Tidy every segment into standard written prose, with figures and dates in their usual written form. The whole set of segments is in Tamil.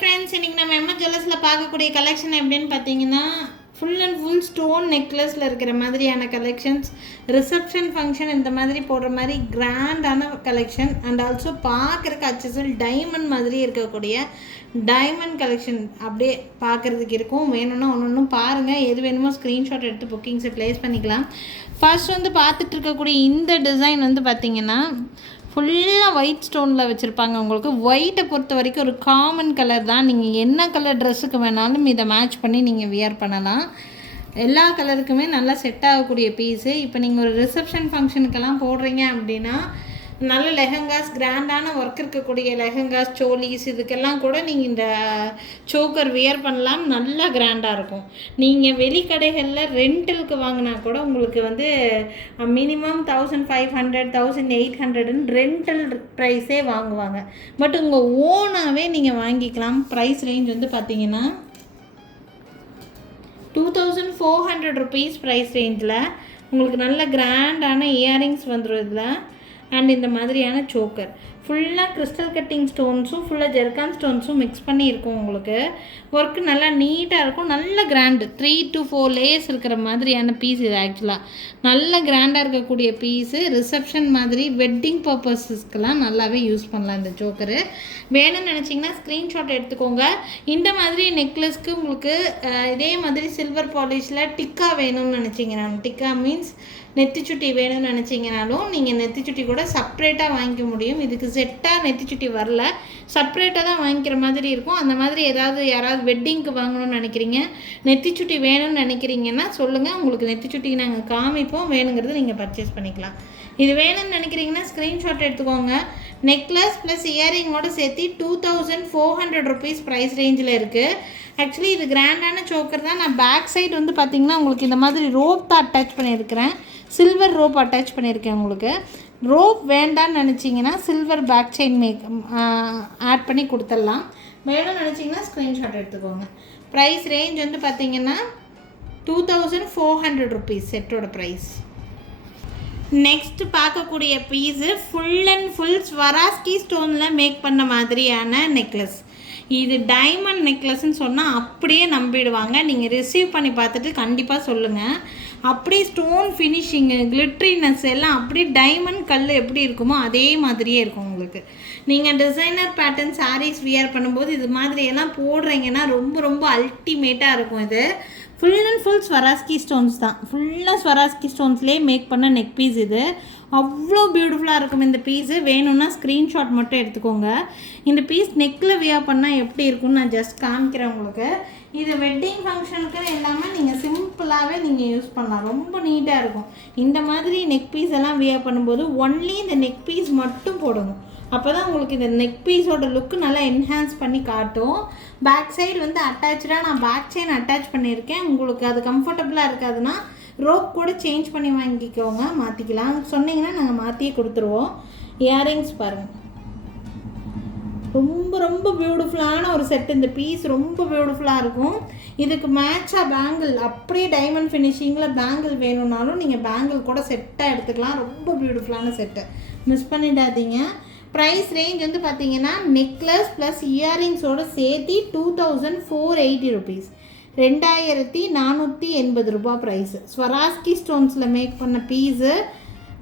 ஃப்ரெண்ட்ஸ், இன்றைக்கி நம்ம எம்எஸ் ஜுவல்லர்ஸில் பார்க்கக்கூடிய கலெக்ஷன் எப்படின்னு பார்த்தீங்கன்னா ஃபுல் அண்ட் ஃபுல் ஸ்டோன் நெக்லஸில் இருக்கிற மாதிரியான கலெக்ஷன்ஸ், ரிசப்ஷன் ஃபங்க்ஷன் இந்த மாதிரி போடுற மாதிரி கிராண்டான கலெக்ஷன் அண்ட் ஆல்சோ பார்க்குறக்கு அச்சசல் டைமண்ட் மாதிரி இருக்கக்கூடிய டைமண்ட் கலெக்ஷன் அப்படியே பார்க்குறதுக்கு இருக்கும். வேணும்னா ஒன்று பாருங்கள், எது வேணுமோ ஸ்க்ரீன்ஷாட் எடுத்து புக்கிங்ஸை ப்ளேஸ் பண்ணிக்கலாம். ஃபர்ஸ்ட் வந்து பார்த்துட்டு இருக்கக்கூடிய இந்த டிசைன் வந்து பார்த்திங்கன்னா ஃபுல்லாக ஒயிட் ஸ்டோனில் வச்சுருப்பாங்க. உங்களுக்கு ஒயிட்டை பொறுத்த வரைக்கும் ஒரு காமன் கலர் தான். நீங்கள் என்ன கலர் ட்ரெஸ்ஸுக்கு வேணாலும் இதை மேட்ச் பண்ணி நீங்கள் வியர் பண்ணலாம். எல்லா கலருக்குமே நல்லா செட் ஆகக்கூடிய பீஸு. இப்போ நீங்கள் ஒரு ரிசப்ஷன் ஃபங்க்ஷனுக்கெல்லாம் போடுறீங்க அப்படின்னா நல்ல லெஹங்காஸ், கிராண்டான ஒர்க் இருக்கக்கூடிய லெஹங்காஸ், சோலிஸ் இதுக்கெல்லாம் கூட நீங்கள் இந்த சோக்கர் வியர் பண்ணலாம். நல்லா கிராண்டாக இருக்கும். நீங்கள் வெளிக்கடைகளில் ரெண்டலுக்கு வாங்கினா கூட உங்களுக்கு வந்து மினிமம் 1500 1800 ரெண்டல் ப்ரைஸே வாங்குவாங்க. பட் உங்கள் ஓனாகவே நீங்கள் வாங்கிக்கலாம். ப்ரைஸ் ரேஞ்ச் வந்து பார்த்தீங்கன்னா 2400 ருபீஸ் ப்ரைஸ் ரேஞ்சில் உங்களுக்கு நல்ல கிராண்டான இயரிங்ஸ் வந்துடும் இதில். அண்ட் இந்த மாதிரியான சோக்கர் ஃபுல்லாக கிறிஸ்டல் கட்டிங் ஸ்டோன்ஸும் ஃபுல்லாக ஜெர்கான் ஸ்டோன்ஸும் மிக்ஸ் பண்ணி இருக்கும். உங்களுக்கு ஒர்க்கு நல்லா நீட்டாக இருக்கும். நல்ல கிராண்டு 3 to 4 லேயர்ஸ் இருக்கிற மாதிரியான பீஸ் இது. ஆக்சுவலாக நல்ல கிராண்டாக இருக்கக்கூடிய பீஸு. ரிசப்ஷன் மாதிரி வெட்டிங் பர்பஸஸ்க்கெலாம் நல்லாவே யூஸ் பண்ணலாம் இந்த சோக்கரு. வேணும்னு நினச்சிங்கன்னா ஸ்க்ரீன்ஷாட் எடுத்துக்கோங்க. இந்த மாதிரி நெக்லஸ்க்கு உங்களுக்கு இதே மாதிரி சில்வர் பாலிஷில் டிக்கா வேணும்னு நினச்சிங்கன்னா, டிக்கா மீன்ஸ் நெத்திச்சுட்டி வேணும்னு நினச்சிங்கனாலும் நீங்கள் நெத்திச்சுட்டி கூட செப்ரேட்டாக வாங்கிக்க முடியும். இதுக்கு செட்டாக நெத்திச்சுட்டி வரல, செப்ரேட்டாக தான் வாங்கிக்கிற மாதிரி இருக்கும். அந்த மாதிரி யாராவது வெட்டிங்க்கு வாங்கணும்னு நினைக்கிறீங்க, நெத்திச்சுட்டி வேணும்னு நினைக்கிறீங்கன்னா சொல்லுங்கள், உங்களுக்கு நெத்திச்சுட்டி நாங்கள் காமிப்போம். வேணுங்கிறது நீங்கள் பர்ச்சேஸ் பண்ணிக்கலாம். இது வேணும்னு நினைக்கிறீங்கன்னா ஸ்க்ரீன்ஷாட் எடுத்துக்கோங்க. நெக்லஸ் ப்ளஸ் இயரிங்கோடு சேர்த்து 2400 ருபீஸ் ப்ரைஸ் ரேஞ்சில் இருக்குது. ஆக்சுவலி இது கிராண்டான சோக்கர் தான். நான் பேக் சைடு வந்து பார்த்திங்கன்னா உங்களுக்கு இந்த மாதிரி ரோப் தான் அட்டாச் பண்ணியிருக்கிறேன். சில்வர் ரோப் அட்டாச் பண்ணியிருக்கேன். உங்களுக்கு ரோப் வேண்டான்னு நினச்சிங்கன்னா சில்வர் பேக் செயின் ஆட் பண்ணி கொடுத்துடலாம். வேணும்னு நினச்சிங்கன்னா ஸ்க்ரீன்ஷாட் எடுத்துக்கோங்க. ப்ரைஸ் ரேஞ்ச் வந்து பார்த்திங்கன்னா 2400 ருபீஸ் செட்டோட ப்ரைஸ். நெக்ஸ்ட் பார்க்கக்கூடிய piece full and full Swarovski ஸ்டோனில் மேக் பண்ண மாதிரியான நெக்லஸ். இது டைமண்ட் நெக்லஸ்ன்னு சொன்னால் அப்படியே நம்பிடுவாங்க. நீங்கள் ரிசீவ் பண்ணி பார்த்துட்டு கண்டிப்பாக சொல்லுங்கள். அப்படியே ஸ்டோன் ஃபினிஷிங்கு, கிளிட்ரினஸ் எல்லாம் அப்படியே டைமண்ட் கல் எப்படி இருக்குமோ அதே மாதிரியே இருக்கும் உங்களுக்கு. நீங்கள் டிசைனர் பேட்டர்ன் சாரீஸ் வியர் பண்ணும்போது இது மாதிரியெல்லாம் போடுறீங்கன்னா ரொம்ப ரொம்ப அல்டிமேட்டாக இருக்கும். இது ஃபுல் அண்ட் ஃபுல் ஸ்வராஸ்கி ஸ்டோன்ஸ் தான். ஃபுல்லாக ஸ்வராஸ்கி ஸ்டோன்ஸ்லேயே மேக் பண்ண நெக் பீஸ் இது. அவ்வளோ பியூட்டிஃபுல்லாக இருக்கும் இந்த பீஸு. வேணும்னா ஸ்க்ரீன்ஷாட் மட்டும் எடுத்துக்கோங்க. இந்த பீஸ் நெக்கில் வியர் பண்ணால் எப்படி இருக்குன்னு நான் ஜஸ்ட் காமிக்கிறேன் உங்களுக்கு. இது வெட்டிங் ஃபங்க்ஷனுக்கு எல்லாமே நீங்கள் சிம்பிளாகவே நீங்கள் யூஸ் பண்ணலாம். ரொம்ப நீட்டாக இருக்கும். இந்த மாதிரி நெக் பீஸ் எல்லாம் வியர் பண்ணும்போது ஒன்லி இந்த நெக் பீஸ் மட்டும் போடணும். அப்போ தான் உங்களுக்கு இந்த நெக் பீஸோட லுக்கு நல்லா என்ஹான்ஸ் பண்ணி காட்டும். பேக் சைடு வந்து அட்டாச்சாக நான் பேக் செயின் அட்டாச் பண்ணியிருக்கேன். உங்களுக்கு அது கம்ஃபர்டபுளாக இருக்காதுன்னா ரோப் கூட சேஞ்ச் பண்ணி வாங்கிக்கோங்க, மாற்றிக்கலாம். சொன்னீங்கன்னா நாங்கள் மாற்றியே கொடுத்துருவோம். இயரிங்ஸ் பாருங்கள், ரொம்ப ரொம்ப பியூட்டிஃபுல்லான ஒரு செட். இந்த பீஸ் ரொம்ப பியூட்டிஃபுல்லாக இருக்கும். இதுக்கு மேட்சாக பேங்கிள், அப்படியே டைமண்ட் ஃபினிஷிங்கில் பேங்கிள் வேணும்னாலும் நீங்கள் பேங்கிள் கூட செட்டாக எடுத்துக்கலாம். ரொம்ப பியூட்டிஃபுல்லான செட்டு, மிஸ் பண்ணிடாதீங்க. ப்ரைஸ் ரேஞ்ச் வந்து பார்த்தீங்கன்னா நெக்லஸ் ப்ளஸ் இயரிங்ஸோடு சேர்த்து 2480 ருபீஸ், 2480 ரூபா ப்ரைஸு. ஸ்வராஸ்கி ஸ்டோன்ஸில் மேக் பண்ண பீஸு.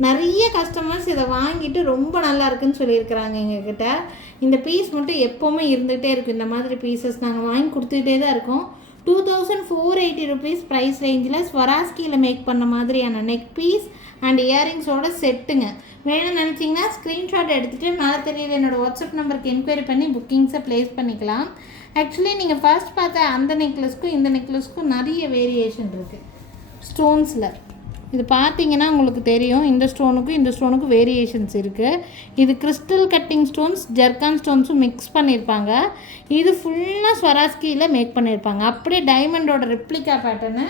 நிறைய கஸ்டமர்ஸ் இதை வாங்கிட்டு ரொம்ப நல்லா இருக்குன்னு சொல்லியிருக்கிறாங்க எங்ககிட்ட. இந்த பீஸ் மட்டும் எப்போவுமே இருந்துகிட்டே இருக்கும். இந்த மாதிரி பீசஸ் நாங்கள் வாங்கி கொடுத்துக்கிட்டே தான் இருக்கோம். 2480 ருபீஸ் ப்ரைஸ் ரேஞ்சில் ஸ்வராஸ்கியில் மேக் பண்ண மாதிரியான நெக் பீஸ் அண்ட் இயரிங்ஸோட செட்டுங்க. வேணும்னு நினச்சிங்கன்னா ஸ்க்ரீன்ஷாட் எடுத்துகிட்டு மேலே தெரியல என்னோடய வாட்ஸ்அப் நம்பருக்கு என்கொயரி பண்ணி புக்கிங்ஸை ப்ளேஸ் பண்ணிக்கலாம். ஆக்சுவலி நீங்கள் ஃபர்ஸ்ட் பார்த்த அந்த நெக்லஸ்க்கும் இந்த நெக்லஸ்க்கும் நிறைய வேரியேஷன் இருக்குது ஸ்டோன்ஸில். இது பார்த்தீங்கன்னா உங்களுக்கு தெரியும், இந்த ஸ்டோனுக்கும் வேரியேஷன்ஸ் இருக்குது. இது கிறிஸ்டல் கட்டிங் ஸ்டோன்ஸ், ஜெர்கான் ஸ்டோன்ஸும் மிக்ஸ் பண்ணியிருப்பாங்க. இது ஃபுல்லாக ஸ்வராஸ்கியில் மேக் பண்ணியிருப்பாங்க. அப்படியே டைமண்டோட ரெப்ளிகா பேட்டர்னு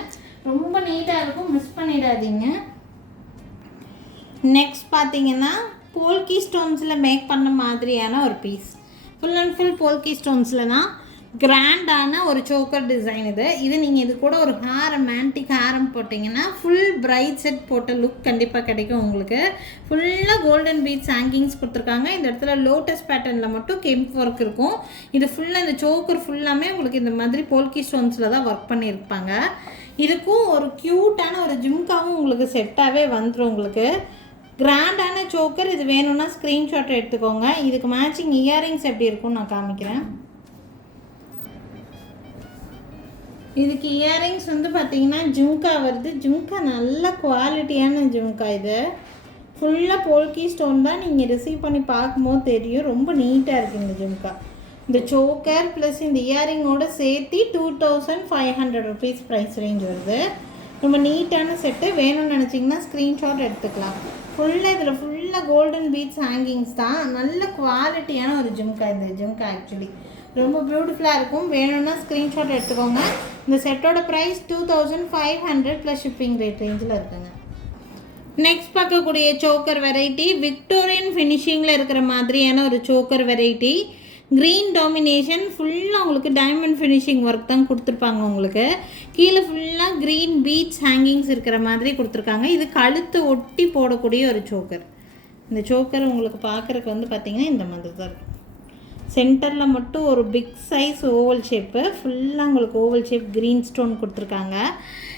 ரொம்ப நீட்டாக இருக்கும், மிஸ் பண்ணிடாதீங்க. நெக்ஸ்ட் பார்த்தீங்கன்னா போல்கி ஸ்டோன்ஸில் மேக் பண்ண மாதிரியான ஒரு piece. Full and full polki ஸ்டோன்ஸில் தான் கிராண்டான ஒரு சோக்கர் டிசைன் இது நீங்கள் இது கூட ஒரு ஹாரம் ஆன்டிக் ஹாரம் போட்டிங்கன்னா ஃபுல் பிரைட் செட் போட்ட லுக் கண்டிப்பாக கிடைக்கும் உங்களுக்கு. ஃபுல்லாக கோல்டன் பீட்ஸ் ஹேங்கிங்ஸ் கொடுத்துருக்காங்க. இந்த இடத்துல லோட்டஸ் பேட்டர்னில் மட்டும் கெம்ப் ஒர்க் இருக்கும். இது ஃபுல்லாக இந்த சோக்கர் ஃபுல்லாமே உங்களுக்கு இந்த மாதிரி போல்கி ஸ்டோன்ஸில் தான் ஒர்க் பண்ணியிருப்பாங்க. இதுக்கும் ஒரு க்யூட்டான ஒரு ஜிம்காவும் உங்களுக்கு செட்டாகவே வந்துடும். உங்களுக்கு கிராண்டான சோக்கர் இது வேணும்னா ஸ்க்ரீன்ஷாட் எடுத்துக்கோங்க. இதுக்கு மேட்சிங் இயரிங்ஸ் எப்படி இருக்கும்னு நான் காமிக்கிறேன். இதுக்கு இயரிங்ஸ் வந்து பார்த்திங்கன்னா ஜும்கா வருது. ஜும்கா நல்ல குவாலிட்டியான ஜும்கா. இது ஃபுல்லாக போல்கி ஸ்டோன் தான். நீங்கள் ரிசீவ் பண்ணி பார்க்கும்போது தெரியும், ரொம்ப நீட்டாக இருக்குது இந்த ஜும்கா. இந்த சோக்கர் ப்ளஸ் இந்த இயரிங்கோடு சேர்த்து 2500 ருபீஸ் ப்ரைஸ் ரேஞ்ச் வருது. ரொம்ப நீட்டான செட்டு. வேணும்னு நினச்சிங்கன்னா ஸ்க்ரீன்ஷாட் எடுத்துக்கலாம். ஃபுல்லாக இதில் ஃபுல்லாக கோல்டன் பீட்ஸ் ஹேங்கிங்ஸ் தான். நல்ல குவாலிட்டியான ஒரு ஜும்கா. இந்த ஜும்கா ஆக்சுவலி ரொம்ப பியூட்டிஃபுல்லாக இருக்கும். வேணும்னா ஸ்க்ரீன்ஷாட் எடுத்துக்கோங்க. இந்த செட்டோட ப்ரைஸ் 2500 ப்ளஸ் ஷிப்பிங் ரேட் ரேஞ்சில் இருக்குங்க. நெக்ஸ்ட் பார்க்கக்கூடிய சோக்கர் வெரைட்டி விக்டோரியன் ஃபினிஷிங்கில் இருக்கிற மாதிரியான ஒரு சோக்கர் வெரைட்டி. க்ரீன் டாமினேஷன், ஃபுல்லாக உங்களுக்கு டைமண்ட் ஃபினிஷிங் ஒர்க் தான் கொடுத்துருப்பாங்க. உங்களுக்கு கீழே ஃபுல்லாக க்ரீன் பீட்ஸ் ஹேங்கிங்ஸ் இருக்கிற மாதிரி கொடுத்துருக்காங்க. இது கழுத்தை ஒட்டி போடக்கூடிய ஒரு சோக்கர். இந்த சோக்கர் உங்களுக்கு பார்க்குறதுக்கு வந்து பார்த்திங்கன்னா இந்த மாதிரி தான் இருக்கும். சென்டரில் மட்டும் ஒரு பிக் சைஸ் ஓவல் ஷேப்பு, ஃபுல்லாக உங்களுக்கு ஓவல் ஷேப் க்ரீன் ஸ்டோன் கொடுத்துருக்காங்க.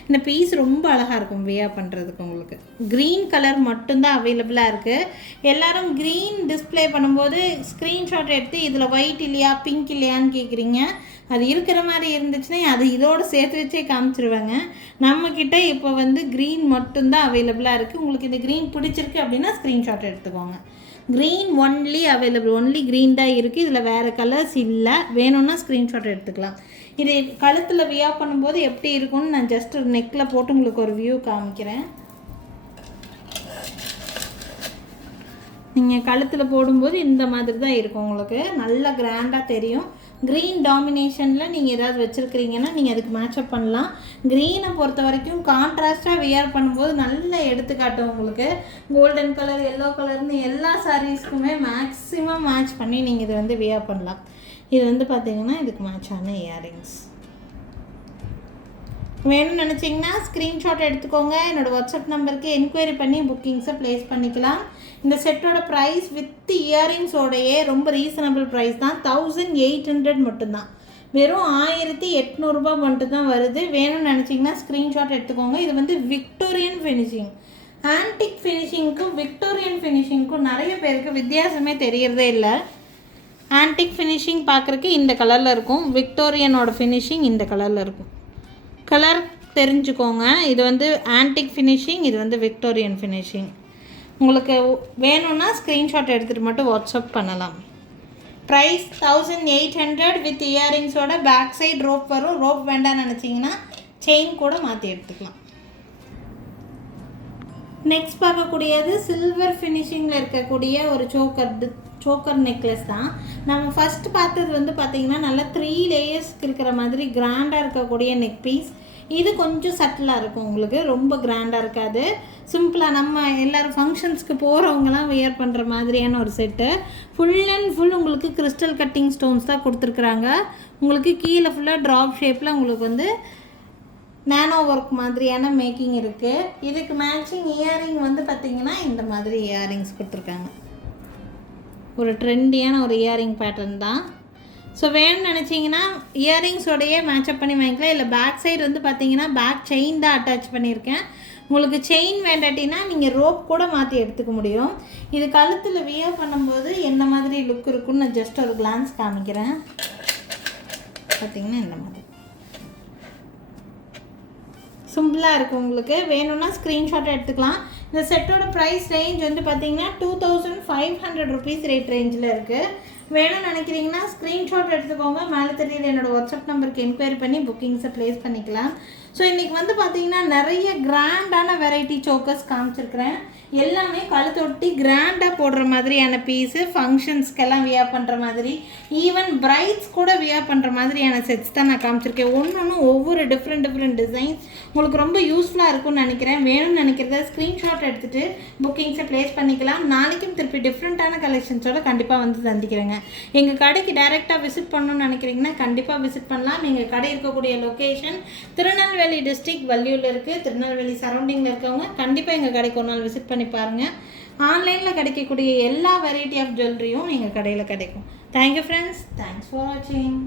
இந்த பீஸ் ரொம்ப அழகாக இருக்கும் வியர் பண்ணுறதுக்கு. உங்களுக்கு க்ரீன் கலர் மட்டும்தான் அவைலபிளாக இருக்குது. எல்லோரும் க்ரீன் டிஸ்பிளே பண்ணும்போது ஸ்க்ரீன்ஷாட் எடுத்து இதில் ஒயிட் இல்லையா பிங்க் இல்லையான்னு கேட்குறீங்க. அது இருக்கிற மாதிரி இருந்துச்சுன்னா அது இதோடு சேர்த்து வச்சே காமிச்சிருவாங்க. நம்மக்கிட்ட இப்போ வந்து க்ரீன் மட்டும்தான் அவைலபிளாக இருக்குது. உங்களுக்கு இந்த க்ரீன் பிடிச்சிருக்கு அப்படின்னா ஸ்க்ரீன்ஷாட் எடுத்துக்கோங்க. Green only available, only green தான் இருக்குது. இதில் வேறு கலர்ஸ் இல்லை. வேணும்னா ஸ்க்ரீன்ஷாட் எடுத்துக்கலாம். இது கழுத்தில் வியர் பண்ணும்போது எப்படி இருக்கும்னு நான் ஜஸ்ட் ஒரு நெக்கில் போட்டு உங்களுக்கு ஒரு வியூ காமிக்கிறேன். நீங்கள் கழுத்தில் போடும்போது இந்த மாதிரி தான் இருக்கும். உங்களுக்கு நல்லா கிராண்டாக தெரியும். க்ரீன் டாமினேஷனில் நீங்கள் ஏதாவது வச்சுருக்கிறீங்கன்னா நீங்கள் அதுக்கு மேட்சப் பண்ணலாம். க்ரீனை பொறுத்த வரைக்கும் கான்ட்ராஸ்ட்டாக வியர் பண்ணும்போது நல்லா எடுத்துக்காட்டும். உங்களுக்கு கோல்டன் கலர் எல்லோ கலர்னு எல்லா சாரீஸ்க்குமே மேக்ஸிமம் மேட்ச் பண்ணி நீங்கள் இதை வந்து வியர் பண்ணலாம். இது வந்து பார்த்திங்கன்னா இதுக்கு மேட்சான இயரிங்ஸ். வேணும்னு நினச்சிங்கன்னா ஸ்க்ரீன்ஷாட் எடுத்துக்கோங்க. என்னோடய வாட்ஸ்அப் நம்பருக்கு என்கொயரி பண்ணி புக்கிங்ஸை ப்ளேஸ் பண்ணிக்கலாம். இந்த செட்டோட ப்ரைஸ் வித் இயரிங்ஸோடையே ரொம்ப ரீசனபிள் ப்ரைஸ் தான். 1800 மட்டும்தான். வெறும் 1800 மட்டும்தான் வருது. வேணும்னு நினச்சிங்கன்னா ஸ்க்ரீன்ஷாட் எடுத்துக்கோங்க. இது வந்து விக்டோரியன் ஃபினிஷிங். ஆன்டிக் ஃபினிஷிங்க்கும் விக்டோரியன் ஃபினிஷிங்க்கும் நிறைய பேருக்கு வித்தியாசமே தெரியறதே இல்லை. ஆன்டிக் ஃபினிஷிங் பார்க்குறக்கு இந்த கலரில் இருக்கும். விக்டோரியனோட ஃபினிஷிங் இந்த கலரில் இருக்கும். கலர் தெரிஞ்சுக்கோங்க. இது வந்து ஆன்டிக் ஃபினிஷிங், இது வந்து விக்டோரியன் ஃபினிஷிங். உங்களுக்கு வேணும்னா ஸ்க்ரீன்ஷாட் எடுத்துகிட்டு மட்டும் வாட்ஸ்அப் பண்ணலாம். ப்ரைஸ் 1800 வித் இயரிங்ஸோட. பேக் சைடு ரோப் வரும். ரோப் வேண்டாம்னு நினச்சிங்கன்னா செயின் கூட மாற்றி எடுத்துக்கலாம். நெக்ஸ்ட் பார்க்கக்கூடியது சில்வர் ஃபினிஷிங்கில் இருக்கக்கூடிய ஒரு சோக்கர் நெக்லஸ் தான். நம்ம ஃபஸ்ட்டு பார்த்தது வந்து பார்த்திங்கன்னா நல்லா 3 லேயர்ஸ்க்கு இருக்கிற மாதிரி கிராண்டாக இருக்கக்கூடிய நெக் பீஸ். இது கொஞ்சம் சட்டிலாக இருக்கும். உங்களுக்கு ரொம்ப கிராண்டாக இருக்காது. சிம்பிளாக நம்ம எல்லோரும் ஃபங்க்ஷன்ஸ்க்கு போகிறவங்களாம் வியர் பண்ணுற மாதிரியான ஒரு செட்டு. ஃபுல் அண்ட் ஃபுல் உங்களுக்கு கிறிஸ்டல் கட்டிங் ஸ்டோன்ஸ் தான் கொடுத்துருக்குறாங்க. உங்களுக்கு கீழே ஃபுல்லாக ட்ராப் ஷேப்பில் உங்களுக்கு வந்து நானோ ஒர்க் மாதிரியான மேக்கிங் இருக்குது. இதுக்கு மேட்சிங் இயரிங் வந்து பார்த்திங்கன்னா இந்த மாதிரி இயரிங்ஸ் கொடுத்துருக்காங்க. ஒரு ட்ரெண்டியான ஒரு இயரிங் பேட்டர்ன் தான். ஸோ வேணும்னு நினச்சிங்கன்னா இயரிங்ஸோடையே மேட்சப் பண்ணி வாங்கிக்கலாம். இல்லை பேக் சைடு வந்து பார்த்திங்கன்னா பேக் செயின் தான் அட்டாச் பண்ணியிருக்கேன். உங்களுக்கு செயின் வேண்டாட்டினா நீங்கள் ரோப் கூட மாற்றி எடுத்துக்க முடியும். இது கழுத்தில் வியர் பண்ணும்போது என்ன மாதிரி லுக் இருக்குன்னு நான் ஜஸ்ட் ஒரு கிளான்ஸ் காமிக்கிறேன். பார்த்திங்கன்னா இந்த மாதிரி சிம்பிளாக இருக்கும். உங்களுக்கு வேணும்னா ஸ்க்ரீன்ஷாட் எடுத்துக்கலாம். இந்த செட்டோட ப்ரைஸ் ரேஞ்ச் வந்து பார்த்திங்கன்னா 2500 ருபீஸ் ரேட் ரேஞ்சில் இருக்குது. வேணும்னு நினைக்கிறீங்கன்னா ஸ்க்ரீன்ஷாட் எடுத்துக்கோங்க. மேலே தெரியுது என்னோடய வாட்ஸ்அப் நம்பருக்கு என்கொயரி பண்ணி புக்கிங்ஸை ப்ளேஸ் பண்ணிக்கலாம். ஸோ இன்றைக்கி வந்து பார்த்திங்கன்னா நிறைய கிராண்டான வெரைட்டி சோக்கர்ஸ் காமிச்சிருக்கிறேன். எல்லாமே கழுத்தொட்டி கிராண்டாக போடுற மாதிரியான பீஸு, ஃபங்க்ஷன்ஸ்க்கெல்லாம் வியர் பண்ணுற மாதிரி, ஈவன் பிரைட்ஸ் கூட வியர் பண்ணுற மாதிரியான செட்ஸ் தான் நான் காமிச்சிருக்கேன். ஒன்று ஒவ்வொரு டிஃப்ரெண்ட் டிசைன்ஸ் உங்களுக்கு ரொம்ப யூஸ்ஃபுல்லாக இருக்கும்னு நினைக்கிறேன். வேணும்னு நினைக்கிறத ஸ்க்ரீன்ஷாட் எடுத்துகிட்டு புக்கிங்ஸை ப்ளேஸ் பண்ணிக்கலாம். நாளைக்கும் திருப்பி டிஃப்ரெண்ட்டான கலெக்ஷன்ஸோடு கண்டிப்பாக வந்து சந்திக்கிறேங்க. எங்கள் கடைக்கு டைரெக்டாக விசிட் பண்ணணும்னு நினைக்கிறீங்கன்னா கண்டிப்பாக விசிட் பண்ணலாம். எங்கள் கடை இருக்கக்கூடிய லொக்கேஷன் திருநெல்வேலி டிஸ்ட்ரிக்ட் வள்ளியூரில் இருக்குது. திருநெல்வேலி சரௌண்டிங்கில் இருக்கவங்க கண்டிப்பாக எங்கள் கடைக்கு ஒரு நாள் விசிட் பண்ணி பாருங்கள். ஆன்லைனில் கிடைக்கக்கூடிய எல்லா வெரைட்டி ஆஃப் ஜுவல்லரியும் எங்கள் கடையில் கிடைக்கும். தேங்க்யூ ஃப்ரெண்ட்ஸ், தேங்க்ஸ் ஃபார் வாட்சிங்.